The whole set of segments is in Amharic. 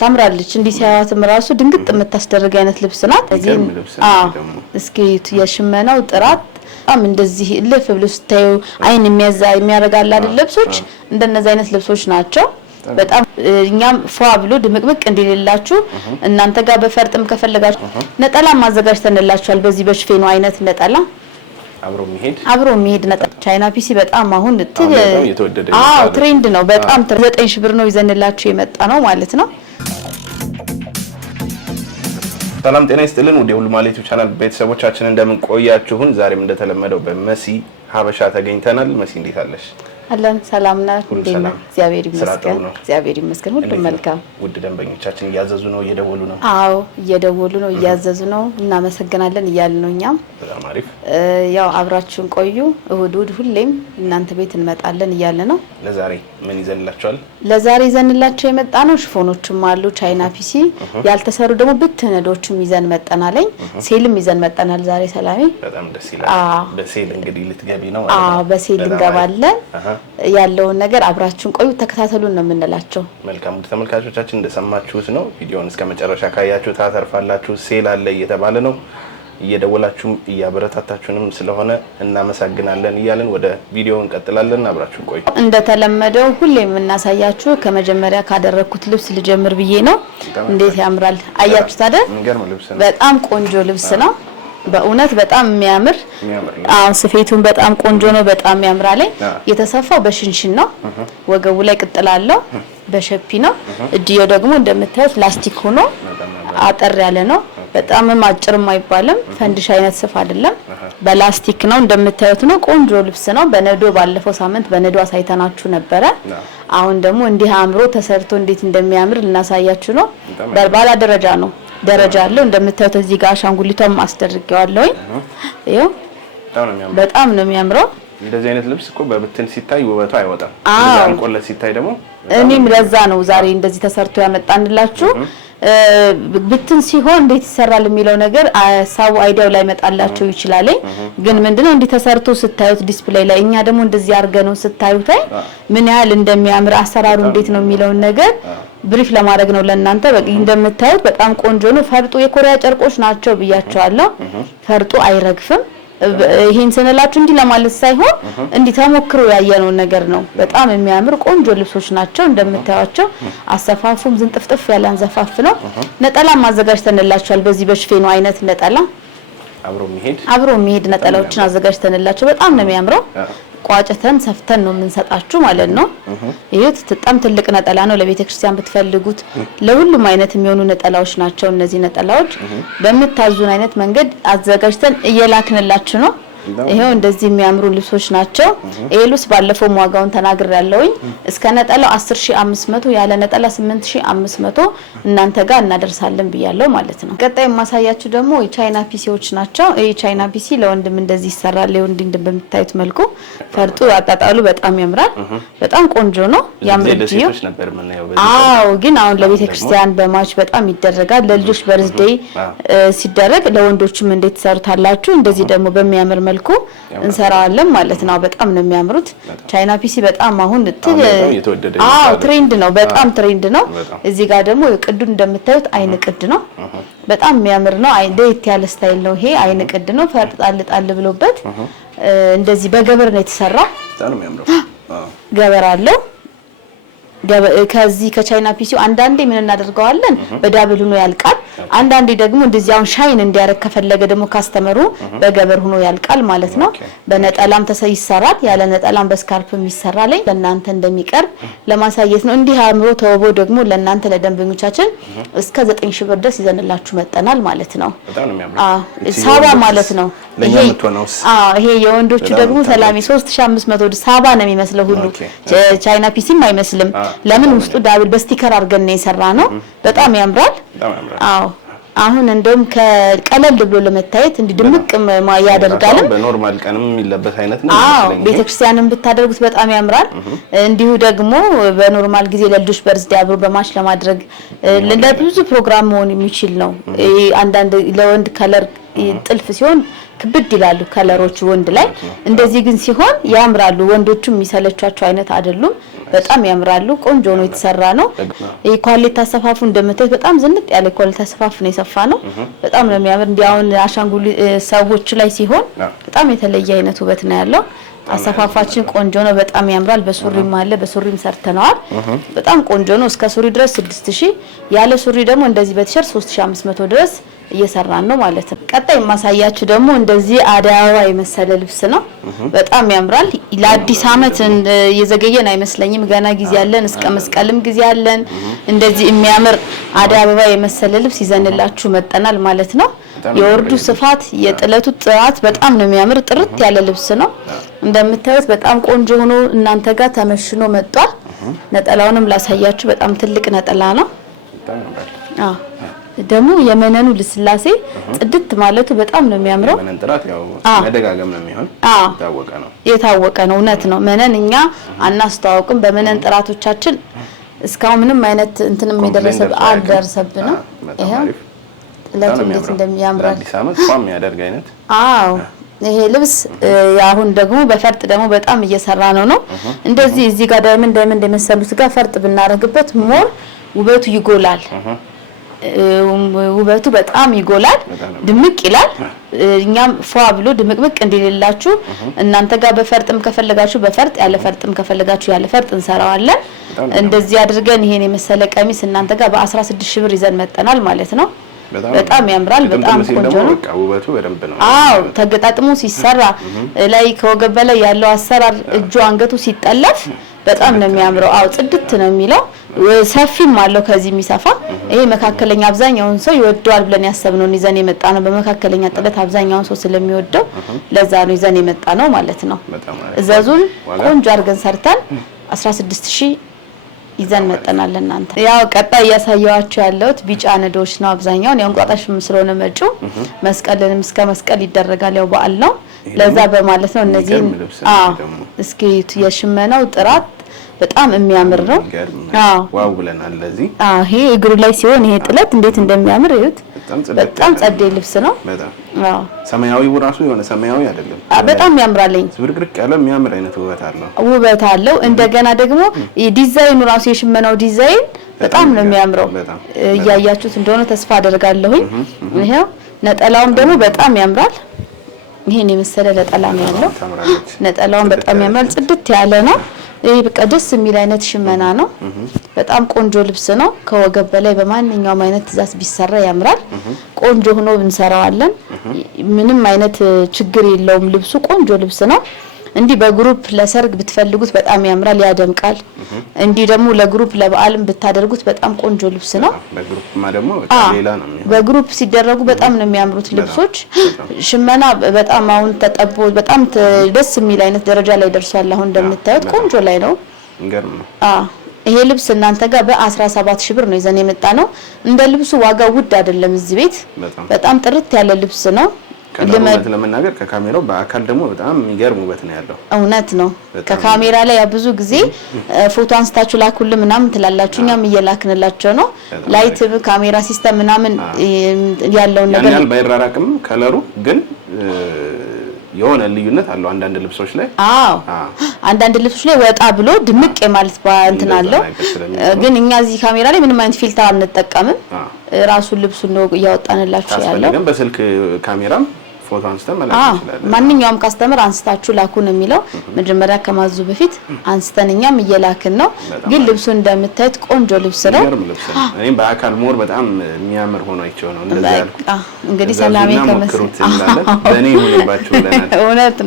ታምራለች እንዲህ ሲያዩትም ራሱ ድንግጥ የምታስደርግ አይነት ልብስ ናት እዚህ እስኪ የሽመናው ጥራት እንደዚህ ልፍ ብሎ ስታዩ አይን የሚያረጋል አይደል ልብሶች እንደነዚህ አይነት ልብሶች ናቸው በጣም እኛም ፏ ብሎ ድምቅምቅ እንዲልላችሁ እናንተ ጋር በፈርጥም ከፈለጋችሁ ነጠላ ማዘጋጅተንላችኋል በዚህ በሽፌኑ አይነት ነጠላ አብሮ የሚሄድ ነጠላ ቻይና ፒሲ በጣም አሁን ትሬንድ ነው በጣም 9000 ብር ነው ይዘንላችሁ የመጣ ነው ማለት ነው ሰላም ጤና ይስጥልን ወደ ሁሉ ማለቱ ቻናል ቤተሰቦቻችን እንደምን ቆያችሁን ዛሬም እንደተለመደው በመሲ ሀበሻ ተገኝተናል መሲ እንዴት አለሽ አለን ሰላምና ሁሉና እግዚአብሔር ይመስገን ሁሉ መልካም ውድ ደንበኞቻችን እያዘዙ ነው እየደወሉ ነው እየደወሉ ነው እያዘዙ ነው እናመሰግናለን እያልን ነው እኛም በጣም አሪፍ ያው አብራችሁን ቆዩ እሁድ ሁሌም እናንተ ቤት እንመጣለን እያልን ነው ለዛሬ ምን ይዘንላችኋል ለዛሬ ይዘንላችሁ የመጣ ነው ሽፎኖችም አሉ ቻይና ፒሲ ያልተሰሩ ደግሞ ብትነዶችም ይዘን መጣናለኝ ሴልም ይዘን መጣናል ዛሬ ሰላሜ በጣም ደስ ይላል በሴል እንግዲህ ልትገቢ ነው በሴል እንገባለን ያለውን ነገር አብራችሁን ቆዩ ተከታተሉን ነው የምንላቸው መልካም ተመልካቾቻችን እንደሰማችሁት ነው ቪዲዮውን እስከመጨረሻ ካያችሁ ታተርፋላችሁ ሴል አለ እየተባለ ነው እየደወላችሁም እያበረታታችሁንም ስለሆነ እናመሰግናለን እያልን ወደ ቪዲዮውን እንቀጥላለን አብራችሁን ቆዩ እንደተለመደው ሁሌም እናሳያችሁ ከመጀመሪያ ካደረኩት ልብስ ልጀምር ብዬ ነው እንዴት ያምራል አያችሁት አይደል በጣም ቆንጆ ልብስ ነው በእውነት በጣም የሚያምር ስፌቱን በጣም ቆንጆ ነው በጣም ያምራል የተሰፋው በሽንሽን ነው ወገቡ ላይ ቅጥላለው በሸፒ ነው እጅየው ደግሞ እንደምታዩት ላስቲክ ሆኖ አጠር ያለ ነው በጣም ማጭርም አይባልም ፈንድሽ አይነት ስፍ አይደለም በላስቲክ ነው እንደምታዩት ነው ቆንጆ ልብስ ነው በነዶ ባለፈው ሳምንት በነዶ አሳይተናችሁ ነበር አሁን ደግሞ እንዲህ አምሮ ተሰርቶ እንዴት እንደሚያምር ልናሳያችሁ ነው በባላ ደረጃ ነው ደረጃ አለው እንደምታዩት እዚህ ጋር አሻንጉሊቷም አስደርገዋለሁ ይሄው በጣም ነው የሚያምረው እንደዚህ አይነት ልብስ እኮ በብትን ሲታይ ውበቱ አይወጣም አንቆለት ሲታይ ደግሞ እኔም ለዛ ነው ዛሬ እንደዚህ ተሰርቶ ያመጣንላችሁ ብትን ሲሆን እንዴት ይሰራል የሚለው ነገር ሳው አይዲያው ላይ መጣላችሁ ይችላል ግን ምንድነው እንዴ ተሰርቶ ስታዩት ዲስፕሌይ ላይ እኛ ደግሞ እንደዚህ አርገነው ስታዩት ምን ያህል እንደሚያምር አሰራሩ እንዴት ነው የሚለው ነገር ብሪፍ ለማድረግ ነው ለእናንተ እንደምታዩት በጣም ቆንጆ ነው ፈርጡ የኮሪያ ጨርቆች ናቸው ብያቸዋለሁ ፈርጡ አይረግፍም ይሄን ስንላችሁ እንዲ ለማለት ሳይሆን እንዲ ተሞክሮ ያየነው ነገር ነው በጣም የሚያምር ቆንጆ ልብሶች ናቸው እንደምታዩቸው አሰፋፉም ዝንጥፍጥፍ ያለ አንዘፋፍ ነው ነጠላ ማዘጋጅተንላችኋል በዚህ በሽፌኑ አይነት ነጠላ አብሮ የሚሄድ ነጠላዎችን አዘጋጅተንላችሁ በጣም ነው የሚያምረው ቋጭተን ሰፍተን ነው የምንሰጣችሁ ማለት ነው ይሄት በጣም ትልቅ ነጠላ ነው ለቤተክርስቲያን ብትፈልጉት ለሁሉም አይነት የሚሆኑ ነጠላዎች ናቸው እነዚህ ነጠላዎች በመታዙን አይነት መንገድ አዘጋጅተን እየላክንላችሁ ነው ይሄው እንደዚህ የሚያምሩ ልብሶች ናቸው ኤሉስ ባለፈው ዋጋውን ተናግሬያለሁኝ እስከ ነጠላው 10500 ያለ ነጠላ 8500 እናንተ ጋር እናደርሳለን ብያለሁ ማለት ነው ቀጣይ ማሳያችሁ ደግሞ የቻይና ፒሲዎች ናቸው ይሄ ቻይና ፒሲ ለወንድም እንደዚህ ይሰራል ለወንድ እንደምታዩት መልኩ ፈርጡ አጣጣሉ በጣም ያምራል በጣም ቆንጆ ነው ያምርጂው ግን አሁን ለቤተክርስቲያን በማች በጣም ይደረጋል ለልጆች በርዝዴይ ሲደረግ ለወንዶችም እንዴት ተሰርታላችሁ እንደዚህ ደግሞ በሚያምር መልኩ እንሰራዋለን ማለት ነው በጣም ነው የሚያምሩት ቻይና ፒሲ በጣም አሁን ትሬንድ ነው በጣም ትሬንድ ነው እዚህ ጋር ደግሞ ቅዱ እንደምታዩት አይን ቅድ ነው በጣም የሚያምር ነው አይደት ያለ ስታይል ነው ይሄ አይን ቅድ ነው ፈርጣልጣል ብሎበት እንደዚህ በገበር ነው የተሰራው በጣም የሚያምረው ገበር አለው ከዚህ ከቻይና ፒሲው አንዳንዴ ምን እናደርጋለን በዳብል ሆኖ ያልቃል አንዳንዴ ደግሞ እንደዚህ አሁን ሻይን እንዲያረክ ከፈለገ ደግሞ ካስተመሩ በገበር ሆኖ ያልቃል ማለት ነው በነጠላም ይሰራል ያለ ነጠላም በስካርፕም ይሰራል ለእናንተ እንደሚቀርብ ለማሳየት ነው እንዲህ አምሮ ተወቦ ደግሞ ለእናንተ ለደንበኞቻችን እስከ 9000 ብር ድረስ ይዘንላችሁ መጣናል ማለት ነው በጣም ነው የሚያምረው ሳባ ማለት ነው ይሄ የወንዶቹ ደግሞ ሰላሚ 3500 ሳባ ነው የሚመስለው ሁሉ ቻይና ፒሲም አይመስልም ለምን ውስጡ ዳብል በስቲከር አርገን ነው የሰራነው በጣም ያምራል አሁን እንደም ከቀለል ብሎ ለመታየት እንዲ ድምቅ ያደርጋል በኖርማል ቀንም የሚለበስ አይነት ነው ቤተክርስቲያንም ብታደርጉት በጣም ያምራል እንዲሁ ደግሞ በኖርማል ጊዜ ለልጆች በርዝዴይ አብሮ በማች ለማድረግ ለብዙ ፕሮግራም መሆን የሚችል ነው አንዳንድ ለወንድ ከለር ጥልፍ ሲሆን ክብድ ይላሉ ከለሮች ወንድ ላይ እንደዚህ ግን ሲሆን ያምራሉ ወንዶቹም የሚሰለቻቸው አይነት አይደሉም በጣም ያምራሉ። ቆንጆ ነው የተሰራ ነው። ይሄ ኳሊቲ አሰፋፉ እንደምታዩት በጣም ዝንጥ ያለ ኳሊቲ አሰፋፍ ነው የሰፋ ነው። በጣም ነው የሚያምር። እንዲያውን አሻንጉሊት ሰዎች ላይ ሲሆን በጣም የተለየ አይነት ውበት ነው ያለው። አሰፋፋችን ቆንጆ ነው። በጣም ያምራል። በሱሪም አለ፣ በሱሪም ሰርተናል። በጣም ቆንጆ ነው። እስከ ሱሪ ድረስ 6000 ያለ ሱሪ ደግሞ እንደዚህ በቲሸርት 3500 ድረስ እየሰራን ነው ማለት ነው። ቀጣይ የማሳያችሁ ደግሞ እንደዚህ አደይ አበባ የመሰለ ልብስ ነው። በጣም ያምራል። ለአዲስ አመት የዘገየን አይመስለኝም። ገና ጊዜ ያለን እስከ መስቀልም ጊዜ ያለን እንደዚህ የሚያምር አደይ አበባ የመሰለ ልብስ ይዘንላችሁ መጠናል ማለት ነው። የወርዱ ስፋት የጥለቱ ጥራት በጣም ነው የሚያምር። ጥርት ያለ ልብስ ነው። እንደምታዩት በጣም ቆንጆ ሆኖ እናንተ ጋር ተመሽኖ መጥቷል። ነጠላውንም ላሳያችሁ። በጣም ትልቅ ነጠላ ነው። አዎ ደግሞ የመነኑ ልስላሴ ጽድት ማለቱ በጣም ነው የሚያምረው። መነን ጥራት ያው መደጋገም ነው የሚሆን የታወቀ ነው። እውነት ነው። መነን እኛ አናስተዋውቅም። በመነን ጥራቶቻችን እስካሁን ምንም አይነት እንትንም አልደረሰብንም። ይሄው ጥለቱ እንዴት እንደሚያምር አዲስ አመት ቋም ያደርግ አይነት። አዎ ይሄ ልብስ አሁን ደግሞ በፈርጥ ደግሞ በጣም እየሰራ ነው። እንደዚህ እዚህ ጋር ዳይመንድ የመሰሉት ጋር ፈርጥ ብናረግበት ሞር ውበቱ ይጎላል። ውበቱ በጣም ይጎላል፣ ድምቅ ይላል። እኛም ፏ ብሎ ድምቅምቅ እንዲልላችሁ እናንተ ጋር በፈርጥም ከፈለጋችሁ በፈርጥ ያለ ፈርጥም ከፈለጋችሁ ያለ ፈርጥ እንሰራዋለን። እንደዚህ አድርገን ይሄን የመሰለ ቀሚስ እናንተ ጋር በ16000 ብር ይዘን መጠናል ማለት ነው። በጣም ያምራል። በጣም ቆንጆ ነው። ውበቱ በደንብ ነው። አዎ ተገጣጥሞ ሲሰራ ላይ ከወገብ በላይ ያለው አሰራር እጁ አንገቱ ሲጠለፍ በጣም ነው የሚያምረው። አዎ ጽድት ነው የሚለው። ሰፊም አለው ከዚህ የሚሰፋ። ይሄ መካከለኛ አብዛኛውን ሰው ይወደዋል ብለን ያሰብነው ይዘን የመጣ ነው። በመካከለኛ ጥለት አብዛኛውን ሰው ስለሚወደው ለዛ ነው ይዘን የመጣ ነው ማለት ነው። እዘዙን ቆንጆ አድርገን ሰርተን 16000 ይዘን መጠናል እናንተ። ያው ቀጣይ ያሳያችሁ ያለውት ቢጫ ነዶች ነው። አብዛኛውን ያው እንቋጣሽም ስለሆነ መጪው መስቀልንም እስከ መስቀል ይደረጋል። ያው በዓል ነው ለዛ በማለት ነው እነዚህ። እስኪ የሽመናው ጥራት በጣም የሚያምር ነው። ዋው ብለናል ለዚህ። ይሄ እግሩ ላይ ሲሆን ይሄ ጥለት እንዴት እንደሚያምር እዩት። በጣም ጸዴ ልብስ ነው። ሰማያዊው ራሱ የሆነ ሰማያዊ አይደለም፣ በጣም ያምራልኝ። ዝብርቅርቅ ያለ የሚያምር አይነት ውበት አለው። እንደገና ደግሞ ዲዛይኑ ራሱ የሽመናው ዲዛይን በጣም ነው የሚያምረው። እያያችሁት እንደሆነ ተስፋ አደርጋለሁኝ። ይሄው ነጠላውም ደግሞ በጣም ያምራል። ይሄን የመሰለ ነጠላ ነው ያለው። ነጠላውም በጣም ያምራል፣ ጽድት ያለ ነው። ይሄ በቃ ደስ የሚል አይነት ሽመና ነው። በጣም ቆንጆ ልብስ ነው። ከወገብ በላይ በማንኛውም አይነት ትእዛዝ ቢሰራ ያምራል። ቆንጆ ሆኖ እንሰራዋለን። ምንም አይነት ችግር የለውም። ልብሱ ቆንጆ ልብስ ነው። እንዲህ በግሩፕ ለሰርግ ብትፈልጉት በጣም ያምራል፣ ያደምቃል። እንዲህ ደግሞ ለግሩፕ ለበዓልም ብታደርጉት በጣም ቆንጆ ልብስ ነው። በግሩፕማ ደግሞ ሌላ ነው የሚሆነው። በግሩፕ ሲደረጉ በጣም ነው የሚያምሩት ልብሶች። ሽመና በጣም አሁን ተጠቦ በጣም ደስ የሚል አይነት ደረጃ ላይ ደርሷል። አሁን እንደምታዩት ቆንጆ ላይ ነው። እንገርም ነው። ይሄ ልብስ እናንተ ጋር በ17000 ብር ነው ይዘን የመጣ ነው። እንደ ልብሱ ዋጋ ውድ አይደለም። እዚህ ቤት በጣም ጥርት ያለ ልብስ ነው። ለመናገር ከካሜራው በአካል ደግሞ በጣም የሚገርም ውበት ነው ያለው። እውነት ነው። ከካሜራ ላይ ብዙ ጊዜ ፎቶ አንስታችሁ ላኩልን ምናምን ትላላችሁ። እኛም እየላክንላቸው ነው። ላይት ካሜራ ሲስተም ምናምን ያለው ነገር ያኛል ባይራራቅም ከለሩ ግን የሆነ ልዩነት አለው አንዳንድ ልብሶች ላይ። አንዳንድ ልብሶች ላይ ወጣ ብሎ ድምቅ የማለት እንትን አለው። ግን እኛ እዚህ ካሜራ ላይ ምንም አይነት ፊልተር አንጠቀምም። ራሱን ልብሱን ነው እያወጣንላችሁ ያለው። ግን በስልክ ካሜራም ፎቶ አንስተን መላክ ይችላል። ማንኛውም ካስተመር አንስታችሁ ላኩ ነው የሚለው። መጀመሪያ ከማዙ በፊት አንስተን እኛም እየላክን ነው። ግን ልብሱ እንደምታዩት ቆንጆ ልብስ ነው። እኔም በአካል ሞር በጣም የሚያምር ሆኖ አይቼው ነው እንደዛ ያልኩ። እንግዲህ ሰላሜ ከመሰለኝ በእኔ ሆነባችሁ ለናት። እውነት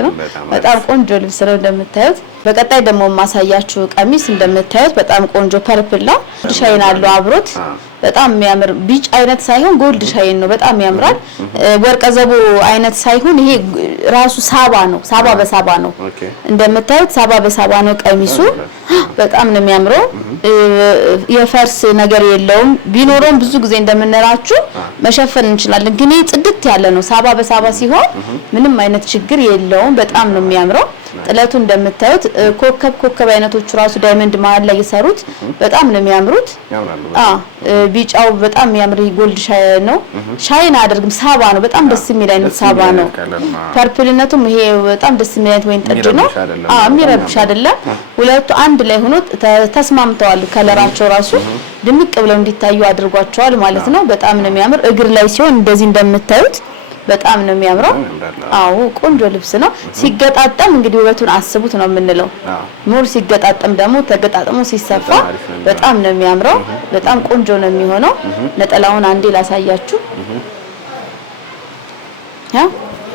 ነው። በጣም ቆንጆ ልብስ ነው እንደምታዩት። በቀጣይ ደግሞ ማሳያችሁ ቀሚስ እንደምታዩት በጣም ቆንጆ ፐርፕል ነው። ሻይን አለው አብሮት በጣም የሚያምር ቢጭ አይነት ሳይሆን ጎልድ ሻይን ነው። በጣም ያምራል። ወርቀ ዘቦ አይነት ሳይሆን ይሄ ራሱ ሳባ ነው። ሳባ በሳባ ነው እንደምታዩት፣ ሳባ በሳባ ነው ቀሚሱ። በጣም ነው የሚያምረው። የፈርስ ነገር የለውም። ቢኖረውም ብዙ ጊዜ እንደምንራችሁ መሸፈን እንችላለን። ግን ይሄ ጽድት ያለ ነው። ሳባ በሳባ ሲሆን ምንም አይነት ችግር የለውም። በጣም ነው የሚያምረው። ጥለቱ እንደምታዩት ኮከብ አይነቶቹ ራሱ ዳይመንድ መሃል ላይ የሰሩት በጣም ነው የሚያምሩት ቢጫው በጣም የሚያምር ጎልድ ሻይ ነው ሻይን አድርግም ሳባ ነው በጣም ደስ የሚል አይነት ሳባ ነው ፐርፕልነቱም ይሄ በጣም ደስ የሚል አይነት ወይን ጠጅ ነው የሚረብሽ አይደለም ሁለቱ አንድ ላይ ሆኖ ተስማምተዋል ከለራቸው ራሱ ድምቅ ብለው እንዲታዩ አድርጓቸዋል ማለት ነው በጣም ነው የሚያምር እግር ላይ ሲሆን እንደዚህ እንደምታዩት በጣም ነው የሚያምረው አዎ ቆንጆ ልብስ ነው ሲገጣጠም እንግዲህ ውበቱን አስቡት ነው የምንለው ሞር ሲገጣጠም ደግሞ ተገጣጥሞ ሲሰፋ በጣም ነው የሚያምረው በጣም ቆንጆ ነው የሚሆነው ነጠላውን አንዴ ላሳያችሁ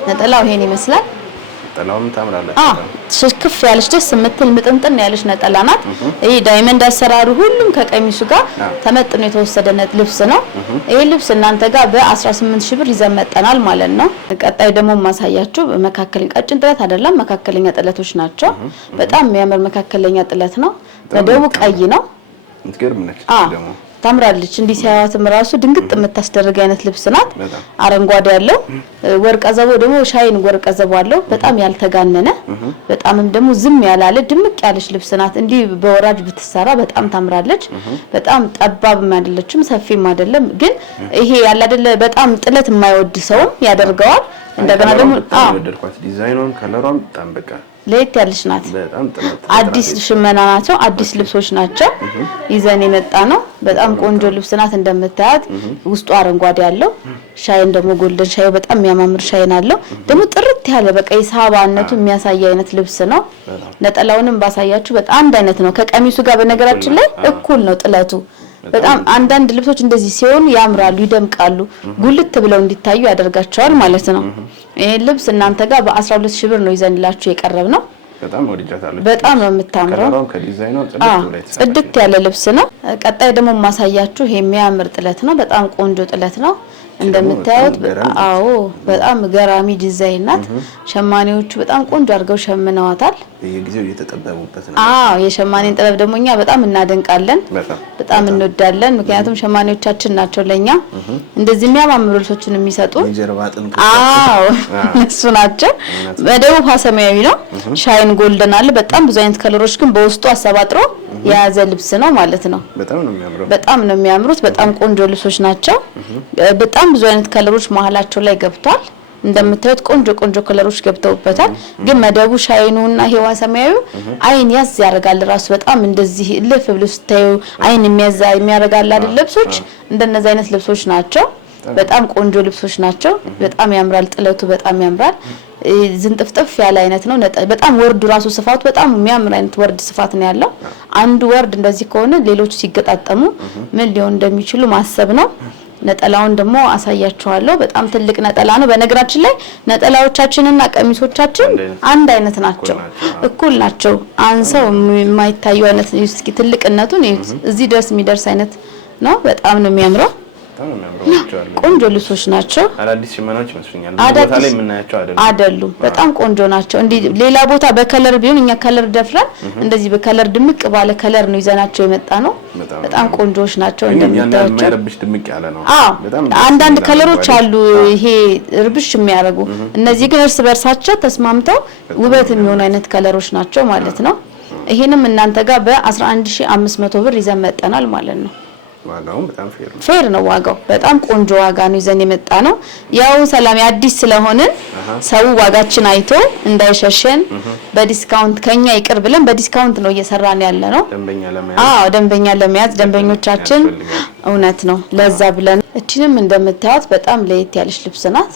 ነጠላው ይሄን ይመስላል ነጠላውም ታምራለች ሽክፍ ያለች ደስ የምትል ምጥንጥን ያለች ነጠላ ናት ይሄ ዳይመንድ አሰራሩ ሁሉም ከቀሚሱ ጋር ተመጥኖ የተወሰደ ልብስ ነው ይሄ ልብስ እናንተ ጋር በ18000 ብር ይዘመጠናል ማለት ነው ቀጣይ ደግሞ ማሳያችሁ መካከለኛ ቀጭን ጥለት አይደለም መካከለኛ ጥለቶች ናቸው በጣም የሚያምር መካከለኛ ጥለት ነው በደቡ ቀይ ነው እንትገርም ነች ደግሞ ታምራለች እንዲህ ሲያዩትም ራሱ ድንግጥ የምታስደርግ አይነት ልብስ ናት አረንጓዴ ያለው ወርቀ ዘቦ ደግሞ ሻይን ወርቀ ዘቦ አለው በጣም ያልተጋነነ በጣምም ደግሞ ዝም ያላለ ድምቅ ያለች ልብስ ናት እንዲህ በወራጅ ብትሰራ በጣም ታምራለች በጣም ጠባብም አይደለችም ሰፊም አይደለም ግን ይሄ ያለ አይደለ በጣም ጥለት የማይወድ ሰውም ያደርገዋል እንደገና ደግሞ ወደድኳት ዲዛይኑን ከለሯም በጣም በቃ ለየት ያለች ናት በጣም ጥለት አዲስ ሽመና ናቸው አዲስ ልብሶች ናቸው ይዘን የመጣ ነው በጣም ቆንጆ ልብስ ናት እንደምታያት ውስጡ አረንጓዴ ያለው ሻይን ደግሞ ጎልደን ሻይ በጣም የሚያማምር ሻይን አለው ደግሞ ጥርት ያለ በቃ የሳባነቱ የሚያሳይ አይነት ልብስ ነው ነጠላውንም ባሳያችሁ በጣም አንድ አይነት ነው ከቀሚሱ ጋር በነገራችን ላይ እኩል ነው ጥለቱ በጣም አንዳንድ ልብሶች እንደዚህ ሲሆኑ ያምራሉ ይደምቃሉ ጉልት ብለው እንዲታዩ ያደርጋቸዋል ማለት ነው ይሄ ልብስ እናንተ ጋር በ12000 ብር ነው ይዘንላችሁ የቀረብ ነው በጣም ወድጃታለሁ በጣም ነው የምታምረው ከዲዛይኑ ጽድት ያለ ልብስ ነው ቀጣይ ደግሞ ማሳያችሁ ይሄ የሚያምር ጥለት ነው በጣም ቆንጆ ጥለት ነው እንደምታዩት አዎ በጣም ገራሚ ዲዛይን ናት ሸማኔዎቹ በጣም ቆንጆ አድርገው ሸምነዋታል በየጊዜው እየተጠበቡበት ነው የሸማኔን ጥበብ ደግሞ እኛ በጣም እናደንቃለን በጣም እንወዳለን ምክንያቱም ሸማኔዎቻችን ናቸው ለኛ እንደዚህ የሚያማምሩ ልብሶችን የሚሰጡ እሱ ናቸው በደቡብ ሰማያዊ ነው ሻይን ጎልደን አለ በጣም ብዙ አይነት ከለሮች ግን በውስጡ አሰባጥሮ የያዘ ልብስ ነው ማለት ነው በጣም ነው የሚያምሩት በጣም ቆንጆ ልብሶች ናቸው በጣም ብዙ አይነት ከለሮች መሃላቸው ላይ ገብቷል እንደምታዩት ቆንጆ ከለሮች ገብተውበታል ግን መደቡ ሻይኑና ሄዋ ሰማያዊ አይን ያዝ ያረጋል ራሱ በጣም እንደዚህ ልፍ ብሎ ስታዩ አይን የሚያረጋል አይደል ልብሶች እንደነዛ አይነት ልብሶች ናቸው በጣም ቆንጆ ልብሶች ናቸው በጣም ያምራል ጥለቱ በጣም ያምራል ዝንጥፍጥፍ ያለ አይነት ነው በጣም ወርዱ ራሱ ስፋቱ በጣም የሚያምር አይነት ወርድ ስፋት ነው ያለው አንዱ ወርድ እንደዚህ ከሆነ ሌሎች ሲገጣጠሙ ምን ሊሆን እንደሚችሉ ማሰብ ነው ነጠላውን ደግሞ አሳያችኋለሁ በጣም ትልቅ ነጠላ ነው በነገራችን ላይ ነጠላዎቻችንና ቀሚሶቻችን አንድ አይነት ናቸው እኩል ናቸው አንሰው የማይታዩ አይነት እስኪ ትልቅነቱን እዚህ ድረስ የሚደርስ አይነት ነው በጣም ነው የሚያምረው ቆንጆ ልብሶች ናቸው አዳዲስ ሽመናዎች መስፍኛል ቦታ ላይ የምናያቸው አይደሉም በጣም ቆንጆ ናቸው እንዲ ሌላ ቦታ በከለር ቢሆን እኛ ከለር ደፍረን እንደዚህ በከለር ድምቅ ባለ ከለር ነው ይዘናቸው የመጣ ነው በጣም ቆንጆዎች ናቸው እንደምታዩቸው የማይረብሽ ድምቅ ያለ ነው አንዳንድ ከለሮች አሉ ይሄ ርብሽ የሚያረጉ እነዚህ ግን እርስ በርሳቸው ተስማምተው ውበት የሚሆኑ አይነት ከለሮች ናቸው ማለት ነው ይሄንም እናንተ ጋር በ11500 ብር ይዘን መጣናል ማለት ነው ዋጋው በጣም ፌር ነው ዋጋው በጣም ቆንጆ ዋጋ ነው ይዘን የመጣ ነው ያው ሰላም አዲስ ስለሆነ ሰው ዋጋችን አይቶ እንዳይሸሸን በዲስካውንት ከኛ ይቅር ብለን በዲስካውንት ነው እየሰራን ያለ ነው ደንበኛ ለመያዝ ደንበኞቻችን እውነት ነው ለዛ ብለን እቺንም እንደምታዩት በጣም ለየት ያለች ልብስ ናት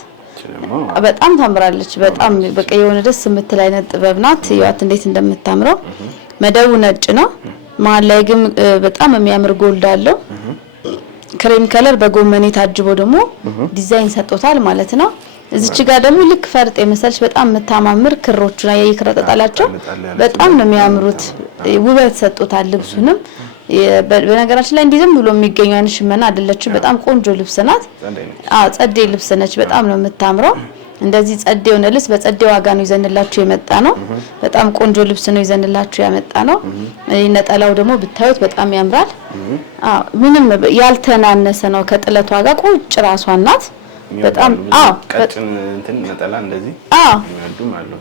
በጣም ታምራለች በጣም በቃ የሆነ ደስ የምትል አይነት ጥበብ ናት ያት እንዴት እንደምታምረው መደቡ ነጭ ነው መሃል ላይ ግን በጣም የሚያምር ጎልድ አለው ክሬም ከለር በጎመኔ ታጅቦ ደግሞ ዲዛይን ሰጥቶታል ማለት ነው እዚች ጋር ደግሞ ልክ ፈርጥ የመሰለች በጣም መታማምር ክሮቹና የይክረጣጣላቸው በጣም ነው የሚያምሩት ውበት ሰጥቶታል ልብሱንም በነገራችን ላይ እንዲዝም ብሎ የሚገኘው አይነት ሽመና አይደለችም በጣም ቆንጆ ልብስ ናት ጸዴ ልብስ ነች በጣም ነው የምታምረው እንደዚህ ጸዴው ነልስ በጸዴው ዋጋ ነው ይዘንላችሁ የመጣ ነው በጣም ቆንጆ ልብስ ነው ይዘንላችሁ ያመጣ ነው ነጠላው ደግሞ ብታዩት በጣም ያምራል ምንም ያልተናነሰ ነው ከጥለት ዋጋ ቁጭ ራሷን ናት በጣም ቀጭን እንትን ነጠላ እንደዚህ የሚወዱም አሉ።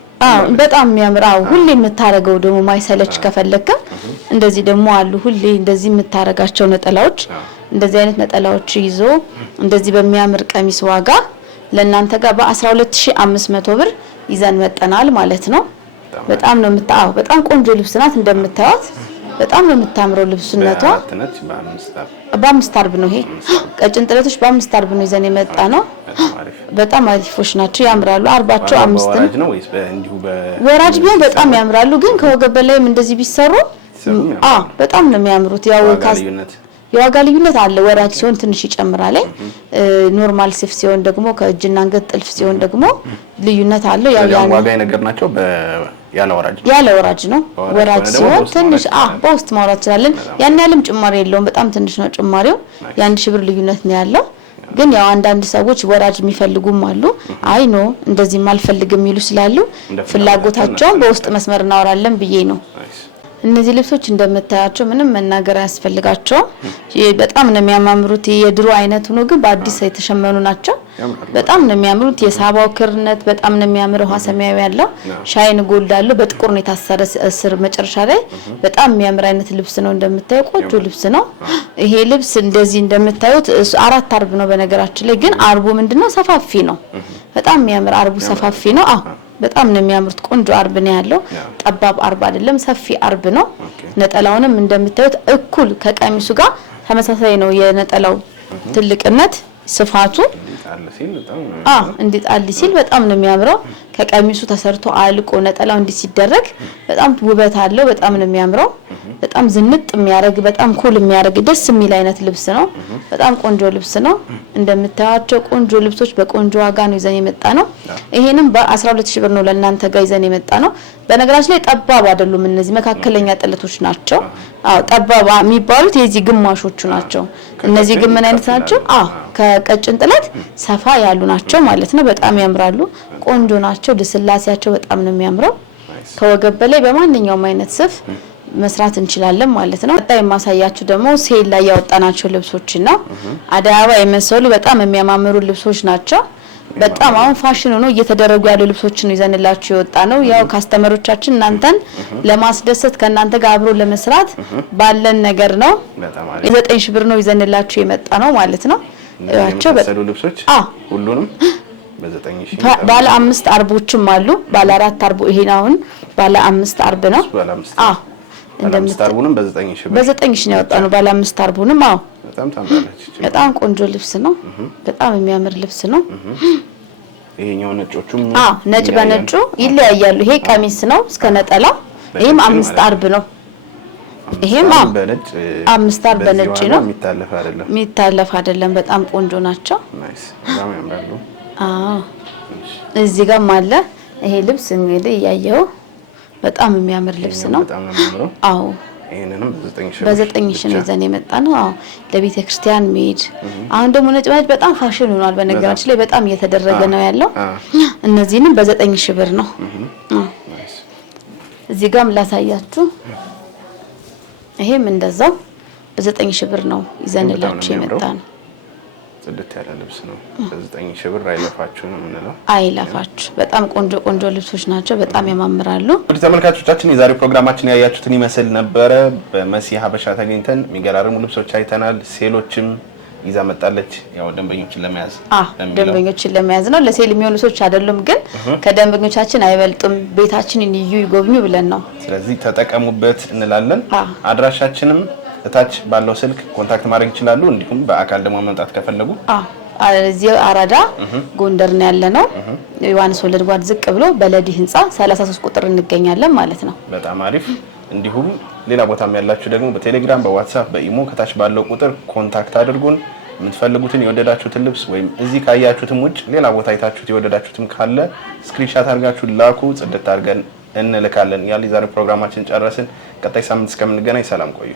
በጣም የሚያምር ሁሌ የምታረገው ደግሞ ማይሰለች ከፈለከ እንደዚህ ደግሞ አሉ። ሁሌ እንደዚህ የምታረጋቸው ነጠላዎች እንደዚህ አይነት ነጠላዎች ይዞ እንደዚህ በሚያምር ቀሚስ ዋጋ ለእናንተ ጋር በ12500 ብር ይዘን መጠናል ማለት ነው። በጣም ነው በጣም ቆንጆ ልብስ ናት እንደምታዩት። በጣም ነው የምታምረው ልብስነቷ። በ5 አርብ ነው ይሄ ቀጭን ጥለቶች በ5 አርብ ነው ይዘን የመጣ ነው። በጣም አሪፎች ናቸው፣ ያምራሉ። አርባቸው 5 ነው ወይስ እንዲሁ ወራጅ ቢሆን በጣም ያምራሉ። ግን ከወገብ በላይም እንደዚህ ቢሰሩ በጣም ነው የሚያምሩት። ያው የዋጋ ልዩነት አለ። ወራጅ ሲሆን ትንሽ ይጨምራል። ኖርማል ስፍ ሲሆን ደግሞ ከእጅና አንገት ጥልፍ ሲሆን ደግሞ ልዩነት አለው። ያው ዋጋ የነገርናቸው ያለ ወራጅ ነው። ወራጅ ሲሆን ትንሽ በውስጥ ማውራት ይችላልን። ያን ያለም ጭማሪ የለውም። በጣም ትንሽ ነው ጭማሪው። የ1000 ብር ልዩነት ነው ያለው። ግን ያው አንዳንድ ሰዎች ወራጅ የሚፈልጉም አሉ። አይ ኖ እንደዚህ ማልፈልግም ይሉ ስላሉ ፍላጎታቸውን በውስጥ መስመር እናወራለን ብዬ ነው። እነዚህ ልብሶች እንደምታያቸው ምንም መናገር አያስፈልጋቸውም። በጣም ነው የሚያማምሩት። የድሮ አይነት ሆኖ ግን በአዲስ የተሸመኑ ናቸው። በጣም ነው የሚያምሩት። የሳባው ክርነት በጣም ነው የሚያምረው። ውሃ ሰማያዊ ያለው ሻይን ጎልድ አለው። በጥቁር ነው የታሰረ ስር መጨረሻ ላይ በጣም የሚያምር አይነት ልብስ ነው። እንደምታዩ ቆንጆ ልብስ ነው። ይሄ ልብስ እንደዚህ እንደምታዩት 4 አርብ ነው። በነገራችን ላይ ግን አርቡ ምንድነው ሰፋፊ ነው። በጣም የሚያምር አርቡ ሰፋፊ ነው። በጣም ነው የሚያምሩት። ቆንጆ አርብ ነው ያለው። ጠባብ አርብ አይደለም፣ ሰፊ አርብ ነው። ነጠላውንም እንደምታዩት እኩል ከቀሚሱ ጋር ተመሳሳይ ነው። የነጠላው ትልቅነት ስፋቱ እንዲጣል ሲል በጣም ነው የሚያምረው። ከቀሚሱ ተሰርቶ አልቆ ነጠላው እንዲ ሲደረግ በጣም ውበት አለው። በጣም ነው የሚያምረው። በጣም ዝንጥ የሚያረግ በጣም ኩል የሚያረግ ደስ የሚል አይነት ልብስ ነው። በጣም ቆንጆ ልብስ ነው። እንደምታያቸው ቆንጆ ልብሶች በቆንጆ ዋጋ ነው ይዘን የመጣ ነው። ይሄንም በ12000 ብር ነው ለእናንተ ጋር ይዘን የመጣ ነው። በነገራችን ላይ ጠባብ አይደሉም። እነዚህ መካከለኛ ጥለቶች ናቸው። ጠባብ የሚባሉት የዚህ ግማሾቹ ናቸው። እነዚህ ግን ምን አይነት ናቸው? ከቀጭን ጥለት ሰፋ ያሉ ናቸው ማለት ነው። በጣም ያምራሉ። ቆንጆ ናቸው። ልስላሴያቸው በጣም ነው የሚያምረው። ከወገብ በላይ በማንኛውም አይነት ስፍ መስራት እንችላለን ማለት ነው። ቀጣይ የማሳያችሁ ደግሞ ሴል ላይ ያወጣናቸው ልብሶች ነው። አዲስ አበባ የመሰሉ በጣም የሚያማምሩ ልብሶች ናቸው። በጣም አሁን ፋሽን ሆኖ እየተደረጉ ያሉ ልብሶችን ይዘንላችሁ የወጣ ነው። ያው ካስተመሮቻችን እናንተን ለማስደሰት ከናንተ ጋር አብሮ ለመስራት ባለን ነገር ነው። 9000 ብር ነው ይዘንላችሁ የመጣ ነው ማለት ነው። ያቸው በሰሉ ልብሶች ሁሉንም በ9000 ባለ 5 አርቦችም አሉ። ባለ 4 አርቦ ይሄን አሁን ባለ 5 አርብ ነው። እንደምታርቡንም በ9000 ነው ያወጣነው። ባለ 5 አርቡንም በጣም ታምራለች። በጣም ቆንጆ ልብስ ነው። በጣም የሚያምር ልብስ ነው። ይሄኛው ነጮቹም ነጭ በነጩ ይለያያሉ። ይሄ ቀሚስ ነው እስከ ነጠላው። ይሄም 5 አርብ ነው። ይሄም 5 አርብ በነጭ ነው። የሚታለፍ አይደለም። በጣም ቆንጆ ናቸው። ናይስ በጣም ያምራሉ። እዚህ ጋር አለ ይሄ ልብስ እንግዲህ ያያየው በጣም የሚያምር ልብስ ነው። ይሄንንም በ9000 ነው ይዘን የመጣ ነው። ለቤተ ክርስቲያን መሄድ አሁን ደግሞ ነጭ በነጭ በጣም ፋሽን ሆኗል። በነገራችን ላይ በጣም እየተደረገ ነው ያለው። እነዚህንም በ9000 ብር ነው። እዚህ ጋርም ላሳያችሁ። ይሄም እንደዛው በ9000 ብር ነው ይዘንላችሁ የመጣ ነው። ጽድት ያለ ልብስ ነው። በ9000 ብር አይለፋችሁ ነው የምንለው። አይለፋችሁ። በጣም ቆንጆ ቆንጆ ልብሶች ናቸው። በጣም ያማምራሉ። ወደ ተመልካቾቻችን የዛሬው ፕሮግራማችን ያያችሁትን ይመስል ነበረ። በመሲ ሀበሻ ተገኝተን የሚገራርሙ ልብሶች አይተናል። ሴሎችም ይዛ መጣለች። ያው ደንበኞችን ለመያዝ ነው። ለሴል የሚሆኑ ልብሶች አይደሉም፣ ግን ከደንበኞቻችን አይበልጡም። ቤታችንን ይጎብኙ ብለን ነው። ስለዚህ ተጠቀሙበት እንላለን። አድራሻችንም እታች ባለው ስልክ ኮንታክት ማድረግ ይችላሉ። እንዲሁም በአካል ደግሞ መምጣት ከፈለጉ እዚህ አራዳ ጎንደር ነው ያለነው። ዮሐንስ ወልድ ጓድ ዝቅ ብሎ በለዲ ህንጻ 33 ቁጥር እንገኛለን ማለት ነው። በጣም አሪፍ። እንዲሁም ሌላ ቦታም ያላችሁ ደግሞ በቴሌግራም፣ በዋትስአፕ፣ በኢሞ ከታች ባለው ቁጥር ኮንታክት አድርጉን። የምትፈልጉትን የወደዳችሁትን ልብስ ወይም እዚህ ካያችሁትም ውጭ ሌላ ቦታ አይታችሁት የወደዳችሁትም ካለ ስክሪንሻት አድርጋችሁ ላኩ። ጽድት አድርገን እንልካለን። ያለ ዛሬ ፕሮግራማችን ጨረስን። ቀጣይ ሳምንት እስከምንገናኝ ሰላም ቆዩ።